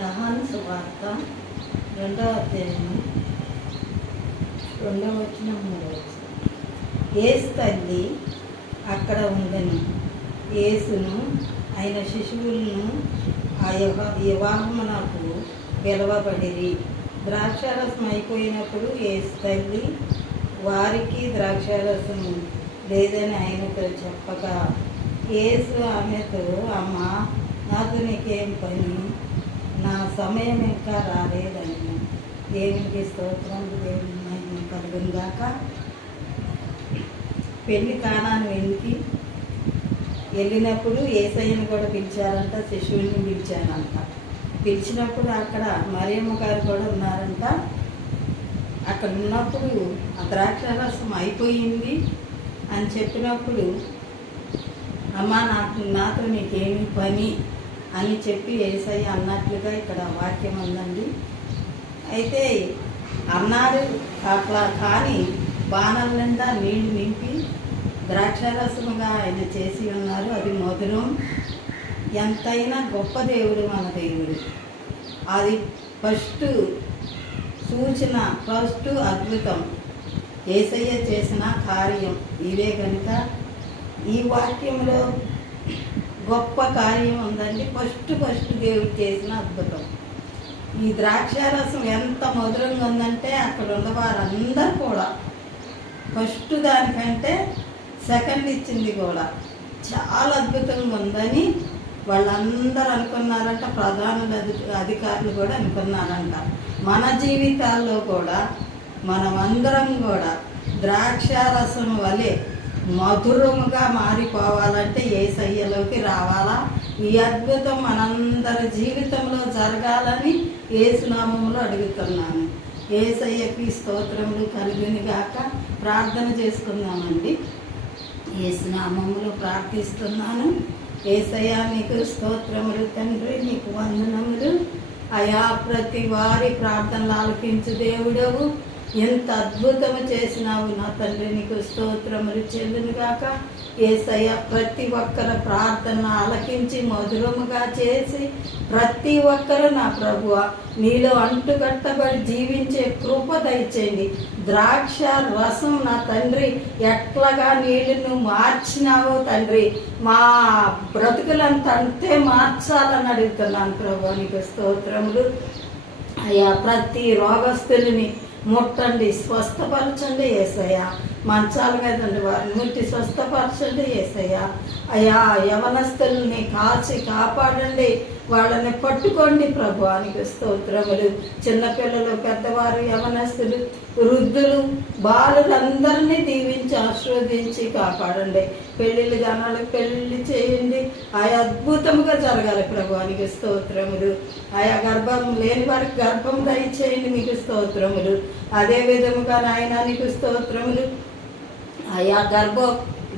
యహాను సువార్త రెండవ అధ్యాయము. రెండవ వచ్చిన మూడవ ఏసు తల్లి అక్కడ ఉందని యేసును ఆయన శిశువులను ఆ యువ వివాహమునకు పిలవబడిరి. ద్రాక్షారసం అయిపోయినప్పుడు యేసు తల్లి వారికి ద్రాక్షారసం లేదని ఆయనతో చెప్పగా యేసు ఆమెతో అమ్మ నాకు నీకేం పని? సమయం ఇంకా రాలేదని దేవునికి స్తోత్రం దేవుని మహిమ కలుగును పెళ్ళి కానాను వెనికి వెళ్ళినప్పుడు ఏసయ్యను కూడా పిలిచారంట శిశువుని పిలిచారంట. పిలిచినప్పుడు అక్కడ మరియమ్మ గారు కూడా ఉన్నారంట. అక్కడ ఉన్నప్పుడు ఆ ద్రాక్షారసం అయిపోయింది అని చెప్పినప్పుడు అమ్మ నాకు నాతో నీకేమి పని అని చెప్పి ఏసయ్య అన్నట్లుగా ఇక్కడ వాక్యం ఉందండి. అయితే అన్నారు అట్లా కానీ బాణాల నిండా నీళ్ళు నింపి ద్రాక్షారసముగా ఆయన చేసి ఉన్నారు. అది మధురం. ఎంతైనా గొప్ప దేవుడు మన దేవుడు. అది ఫస్ట్ సూచన ఫస్ట్ అద్భుతం. ఏసయ్య చేసిన కార్యం ఇదే కనుక. ఈ వాక్యంలో గొప్ప కార్యం ఉందండి. ఫస్ట్ ఫస్ట్ దేవుడు చేసిన అద్భుతం. ఈ ద్రాక్షారసం ఎంత మధురంగా ఉందంటే అక్కడ ఉన్న వారందరూ కూడా ఫస్ట్ దానికంటే సెకండ్ ఇచ్చింది కూడా. చాలా అద్భుతంగా ఉందని వాళ్ళందరూ అనుకున్నారంట. ప్రధాన అధికారులు కూడా అనుకున్నారంట. మన జీవితాల్లో కూడా మనమందరం కూడా ద్రాక్షారసం వలె మధురముగా మారిపోవాలంటే ఏ సయ్యలోకి రావాలా? ఈ అద్భుతం మనందరి జీవితంలో జరగాలని ఏసునామంలో అడుగుతున్నాను. ఏసయ్యకి స్తోత్రములు కలిగిని గాక ప్రార్థన చేసుకుందామండి. ఏసునామములు ప్రార్థిస్తున్నాను. ఏసయ్య నీకు స్తోత్రములు తండ్రి నీకు వందనములు. అయా ప్రతి వారి ప్రార్థనలు ఆలకించు దేవుడవు. ఎంత అద్భుతము చేసినావు నా తండ్రి నీకు స్తోత్రములు చెల్లునుగాక. ఏసయ్య ప్రతి ఒక్కరు ప్రార్థన ఆలకించి మధురముగా చేసి ప్రతి ఒక్కరు నా ప్రభువ నీలో అంటుకట్టబడి జీవించే కృప దయచేయండి. ద్రాక్ష రసం నా తండ్రి ఎట్లాగా నీళ్ళను మార్చినావో తండ్రి మా బ్రతుకులంత అంతే మార్చాలని అడుగుతున్నాను ప్రభు నీకు స్తోత్రములు. అయ్యా ప్రతి రోగస్తులని ముట్టండి స్వస్థపరచండి ఏసయ్య మంచాల మీద ఉండి వారిని ముట్టి స్వస్థపరచండి ఏసయ్య. అయ్యా యవనస్తుల్ని కాచి కాపాడండి. వాళ్ళని పట్టుకోండి ప్రభువానికి స్తోత్రములు. చిన్నపిల్లలు పెద్దవారు యవనస్తులు వృద్ధులు బాలులందరినీ దీవించి ఆశీర్వదించి కాపాడండి. పెళ్ళిళ్ళు జనాలకు పెళ్ళిళ్ళు చేయండి. ఆయా అద్భుతముగా జరగాలి ప్రభువానికి స్తోత్రములు. ఆయా గర్భం లేని వారికి గర్భం దయచేయండి మీకు స్తోత్రములు. అదే విధముగా నాయన నీకు స్తోత్రములు. ఆయా గర్భ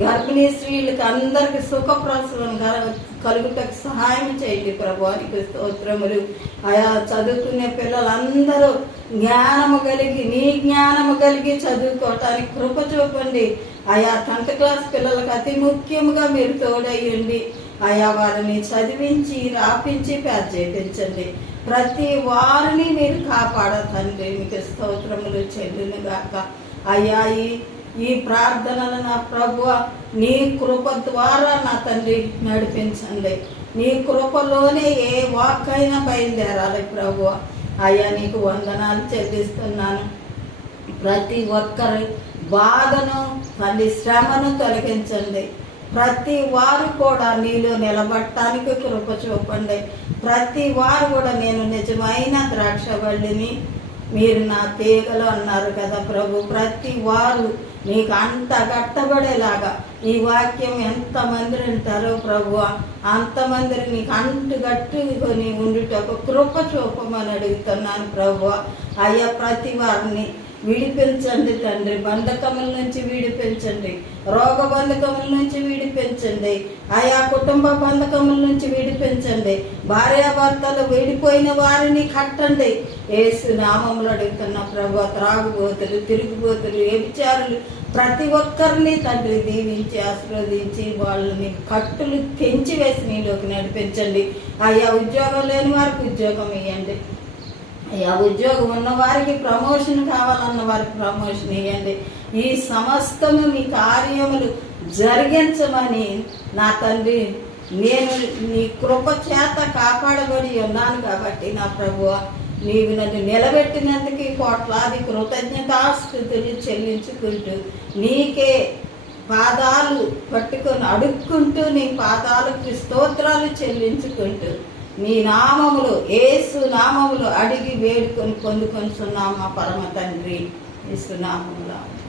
గర్భిణీ స్త్రీలకు అందరికి సుఖప్రసవం కల- కలుగుటకు సహాయం చేయండి ప్రభువానికి స్తోత్రములు. ఆయా చదువుకునే పిల్లలందరూ జ్ఞానము కలిగి నీ జ్ఞానము కలిగి చదువుకోవటానికి కృప చూపండి. ఆయా టెన్త్ క్లాస్ పిల్లలకు అతి ముఖ్యముగా మీరు తోడయ్యండి. ఆయా వారిని చదివించి రాపించి పేద చేయించండి ప్రతి వారిని మీరు కాపాడ తండ్రి మీకు స్తోత్రములు చెల్లును గాక అయ్యా ఈ ఈ ప్రార్థనలు నా ప్రభు నీ కృప ద్వారా నా తండ్రి నడిపించండి. నీ కృపలోనే ఏ వాక్కైనా బయలుదేరాలి ప్రభు అయ్యా నీకు వందనాలు చెల్లిస్తున్నాను. ప్రతి ఒక్కరి బాధను తల్లి శ్రమను తొలగించండి. ప్రతి వారు కూడా నీలో నిలబడటానికి కృప చూపండి. ప్రతి వారు కూడా నేను నిజమైన ద్రాక్షవల్లిని మీరు నా తీగలు అన్నారు కదా ప్రభు. ప్రతి వారు నీకు అంత కట్టబడేలాగా ఈ వాక్యం ఎంతమంది వింటారో ప్రభు. అంతమందిని నీకు అంటు గట్టుకొని ఉండుట ఒక కృప చూపమని అడుగుతున్నాను ప్రభు. అయ్యా ప్రతి వారిని విడిపించండి తండ్రి. బంధకముల నుంచి విడిపించండి. రోగ బంధకముల నుంచి విడిపించండి. ఆయా కుటుంబ బంధకముల నుంచి విడిపించండి. భార్యాభర్తలు విడిపోయిన వారిని కట్టండి. ఏసు నామములు అడుగుతున్న ప్రభు త్రాగుబోతులు తిరుగుబోతులు వ్యభిచారులు ప్రతి ఒక్కరిని తండ్రి దీవించి ఆశీర్వదించి వాళ్ళని కట్టులు పెంచి వేసి నీలోకి నడిపించండి. ఆయా ఉద్యోగం లేని వారికి ఉద్యోగం ఇవ్వండి అయ్యా ఉద్యోగం ఉన్న వారికి ప్రమోషన్ కావాలన్న వారికి ప్రమోషన్ ఇవ్వండి ఈ సమస్తము మీ కార్యములు జరిగించమని నా తండ్రి నేను నీ కృప చేత కాపాడబడి ఉన్నాను కాబట్టి నా ప్రభువ నీవు నన్ను నిలబెట్టినందుకు కోట్లాది కృతజ్ఞతాస్థుతులు చెల్లించుకుంటూ నీకే పాదాలు పట్టుకొని అడుక్కుంటూ నీ పాదాలకు స్తోత్రాలు చెల్లించుకుంటూ నీ నామములు ఏసు నామములు అడిగి వేడుకొని పొందుకొని సున్నామా పరమ తండ్రి. ఏసు నామములు